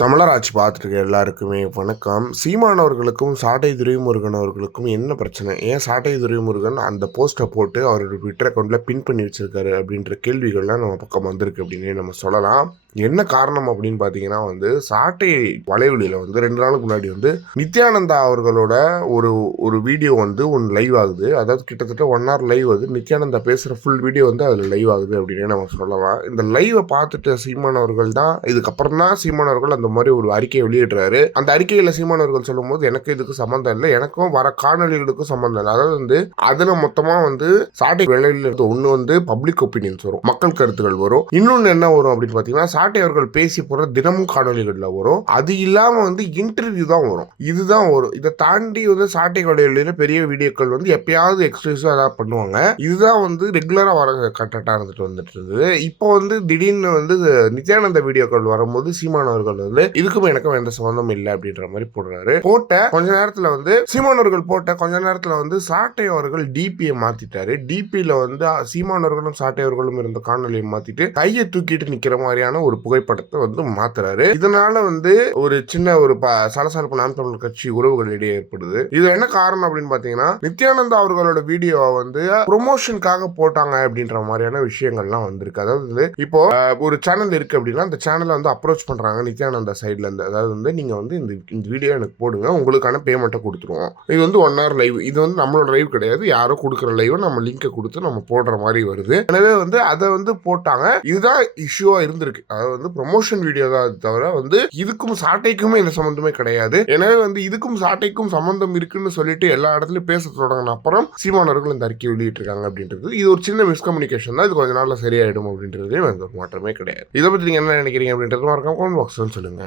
தமிழராட்சி பார்த்துட்டு இருக்க எல்லாருக்குமே வணக்கம். சீமான் அவர்களுக்கும் சாட்டை துரைமுருகன் அவர்களுக்கும் என்ன பிரச்சனை? ஏன் சாட்டை துரைமுருகன் அந்த போஸ்ட்டை போட்டு அவரோட ட்விட்டர் அக்கௌண்ட்டில் பின் பண்ணி வச்சிருக்காரு அப்படின்ற கேள்விகள்லாம் நம்ம பக்கம் வந்திருக்கு அப்படின்னு நம்ம சொல்லலாம். என்ன காரணம் அப்படின்னு பார்த்தீங்கன்னா சாட்டை வலைவலியில் 2 நாளுக்கு முன்னாடி நித்யானந்தா அவர்களோட ஒரு வீடியோ ஒன்று லைவ் ஆகுது. அதாவது கிட்டத்தட்ட 1 hour லைவ் ஆகுது. நித்யானந்தா பேசுகிற ஃபுல் வீடியோ அதில் லைவ் ஆகுது அப்படின்னு நம்ம சொல்லலாம். இந்த லைவை பார்த்துட்டு சீமான் அவர்கள் தான் இதுக்கப்புறம் தான் சீமான் அவர்கள் அந்த மாதிரி ஒரு அறிக்கையை வெளியிடுறாரு. அந்த அறிக்கையில் சீமான் அவர்கள் சொல்லும் போது எனக்கு இதுக்கு சம்மந்தம் இல்லை, எனக்கும் வர காணொலிகளுக்கும் சம்மந்தம் இல்லை. அதாவது அதுல மொத்தமா சாட்டை வேலையில் ஒன்று பப்ளிக் ஒப்பீனியன்ஸ் வரும், மக்கள் கருத்துக்கள் வரும். இன்னொன்று என்ன வரும் அப்படின்னு பார்த்தீங்கன்னா சாட்டை அவர்கள் பேசி போற தினமும் காணொலிகள்ல வரும். அது இல்லாம இன்டர்வியூ தான் வரும். இதுதான் வரும். இதை தாண்டி சாட்டை வேலையில பெரிய வீடியோக்கள் எப்பயாவது எக்ஸ்க்ளூசிவா ஏதாவது பண்ணுவாங்க. இதுதான் ரெகுலரா வர கட்டட்டா வந்துட்டு இருந்தது. இப்போ திடீர்னு நித்யானந்த வீடியோக்கள் வரும்போது சீமான் அவர்கள் இதுக்கும் எனக்கும் எந்த சம்பந்தம் இல்லை அப்படின்ற மாதிரி போடுறாரு. போட்ட கொஞ்ச நேரத்துல சீமான் அவர்கள் போட்ட கொஞ்ச நேரத்துல சாட்டை அவர்கள் டிபியை மாத்திட்டாரு. டிபியில சீமான் அவர்களும் சாட்டை அவர்களும் இருந்த காணொலியை மாத்திட்டு கையை தூக்கிட்டு நிக்கிற மாதிரியான ஒரு புகைப்படத்தை மாத்துறாரு. இதனால ஒரு சின்ன ஒரு சலசலப்பு நாம் தமிழர் கட்சி உறவுகளிடையே ஏற்படுது. இது என்ன காரணம் அப்படின்னு பாத்தீங்கன்னா நித்யானந்தா அவர்களோட வீடியோவை ப்ரொமோஷனுக்காக போட்டாங்க அப்படின்ற மாதிரியான விஷயங்கள்லாம் வந்திருக்கு. அதாவது இப்போ ஒரு சேனல் இருக்கு அப்படின்னா அந்த சேனலை அப்ரோச் பண்றாங்க நித்யானந்தா சைட்ல இருந்து. அதாவது நீங்க இந்த வீடியோ எனக்கு போடுங்க, உங்களுக்கான பேமெண்ட்டை கொடுத்துருவோம். இது 1 hour லைவ். இது நம்மளோட லைவ் கிடையாது, யாரோ கொடுக்குற லைவ் நம்ம லிங்கை கொடுத்து நம்ம போடுற மாதிரி வருது. எனவே அதை போட்டாங்க. இதுதான் இஷ்யூவா இருந்திருக்கு. அதாவது ப்ரொமோஷன் வீடியோ தான் தவிர இதுக்கும் சாட்டைக்குமே எந்த சம்பந்தமே கிடையாது. எனவே இதுக்கும் சாட்டைக்கும் சம்பந்தம் இருக்குன்னு சொல்லிட்டு எல்லா இடத்துலயும் பேச தொடங்கின அப்புறம் சீமான் அவர்கள் இந்த அறிக்கை வெளியிட்டு இருக்காங்க அப்படின்றது இது ஒரு சின்ன மிஸ்கம்யூனிகேஷன் தான். இது கொஞ்ச நாள்ல சரியாயிடும் அப்படின்றது எந்த ஒரு மாற்றமே கிடையாது. இதை பத்தி நீங்க என்ன நினைக்கிறீங்க அப்படின்றது மறக்காம கமெண்ட் பாக்ஸ்ல சொல்லுங்க.